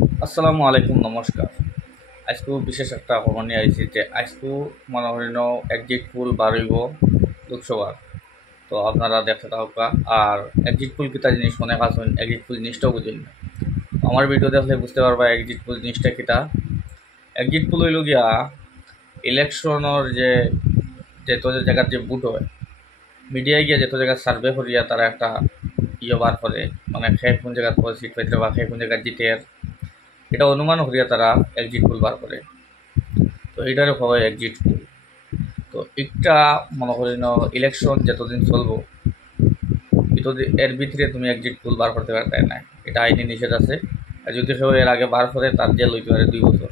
আসসালামু আলাইকুম, নমস্কার। আজকেও বিশেষ একটা খবর নিয়ে আইছি যে আজকেও মনে হইল এক্সিট পোল বার হইব লোকসভার। তো আপনারা দেখতে থাকা। আর এক্সিট পোল কিতা জিনিস মনে কাছেন, এক্সিট পোল জিনিসটাও বুঝেন না। আমার ভিডিও দেখলে বুঝতে পারবা এক্সিট পোল জিনিসটা কিতা। এক্সিট পোল হইল গিয়া ইলেকশনের যে যত জায়গার যে বুট হয়, মিডিয়ায় গিয়া যত জায়গায় সার্ভে করিয়া তারা একটা বার করে, মানে খেয়ে কোন জায়গার পর সিট পাইতে বা খেয়ে কোন জায়গায় জিতে, এটা অনুমান করিয়া তারা এক্সিট পোল বার করে। তো এইটারে হয় এক্সিট পোল। তো একটা মনে করি ইলেকশন যতদিন চলবো এতদিন এর ভিতরে তুমি এক্সিট পোল বার করতে পারতে না, এটা আইনি নিষেধ আছে। আর যদি কেউ এর আগে বার করে তার জেল হইতে পারে 2 বছর।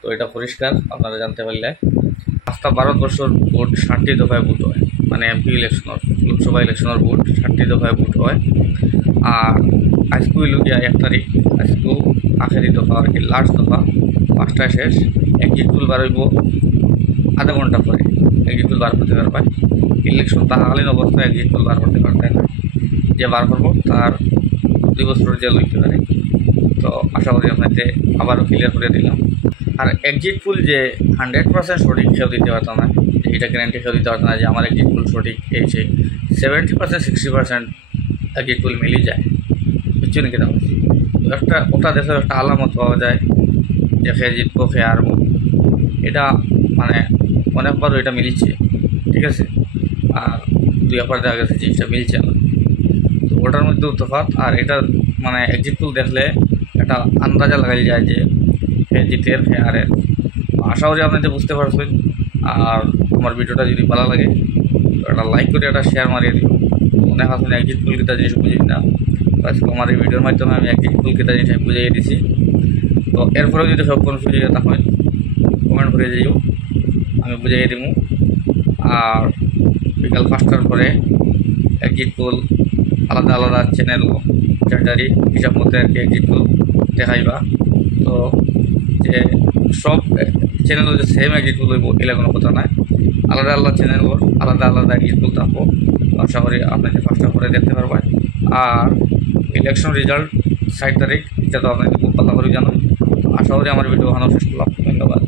তো এটা পরিষ্কার আপনারা জানতে পারলে। পাঁচটা ভারতবর্ষর ভোট 60টি দফায় ভোট হয়, মানে এমপি ইলেকশনের, লোকসভা ইলেকশনের ভোট 60টি দফায় ভোট হয়। আর আজকে হইল গিয়া 1 তারিখ, আজকেও আখেরি দফা আর কি, লাস্ট দফা, 5টায় শেষ। এক্সিট পোল বার হইব আধা ঘন্টা পরে। এক্সিট পোল বার করতে পারবে। ইলেকশন থাকাকালীন অবস্থায় এক্সিট পোল বার করতে পারবে না। যে বার করবো তার 2 বছর জেল হইতে পারে। তো আশা করি আপনাকে আবারও ক্লিয়ার করে দিলাম। আর এক্সিট পোল যে 100% সঠিক কেউ দিতে পারতো না, এটা গ্যারান্টি কেউ দিতে পারতো না যে আমার এক্সিট পোল সঠিক। এই সেই 70% 60% এক্সিট পোল মিলে যায়, বুঝছেন কিনা। একটা ওটা দেশের একটা আলামত পাওয়া যায় যে খেয়ে জিতবো, খেয়ে হারবো। এটা মানে অনেকবার এটা মিলছে, ঠিক আছে। আর 2 একবার দেখা গেছে জিনিসটা মিলছে না। তো ওটার মধ্যেও তফাৎ। আর এটা মানে এক্সিট পোল দেখলে একটা আন্দাজা লাগাই যায় যে খেয়ে জিতের, খেয়ে হারের। আশা করি আপনাদের বুঝতে পারছেন। আর আমার ভিডিওটা যদি ভালো লাগে তো একটা লাইক করে একটা শেয়ার মারিয়ে দিও। মনে হয় আপনি এক্সিট পোল কিতা জিনিস বুঝি না। আজকে আমার এই ভিডিওর মাধ্যমে আমি এক্সিট পোল কিতা জিনিস আমি বুঝিয়ে দিছি। তো এরপরেও যদি সব কোনো সুযোগ হয় কমেন্ট করে যাইও, আমি বুঝিয়ে দিব। আর বিকাল 5টার পরে এক্সিট পোল আলাদা আলাদা চ্যানেল চারটারি হিসাব মতো আর কি এক্সিট পোল দেখাইবা। তো যে সব চ্যানেল যে সেম এক্সিট পোল হইব এগুলো কোনো কথা নাই। আলাদা আলাদা চ্যানেল আলাদা আলাদা এক্সিট পোল থাকবো। আশা করি আপনাকে 5টা পরে দেখতে পারবেন। আর ইলেকশন রেজাল্ট 60 তারিখ, এটা তো আপনাকে খুব ভালো করে জানো। আশা করি আমার ভিডিও ভালো শেষ করলাম। ধন্যবাদ।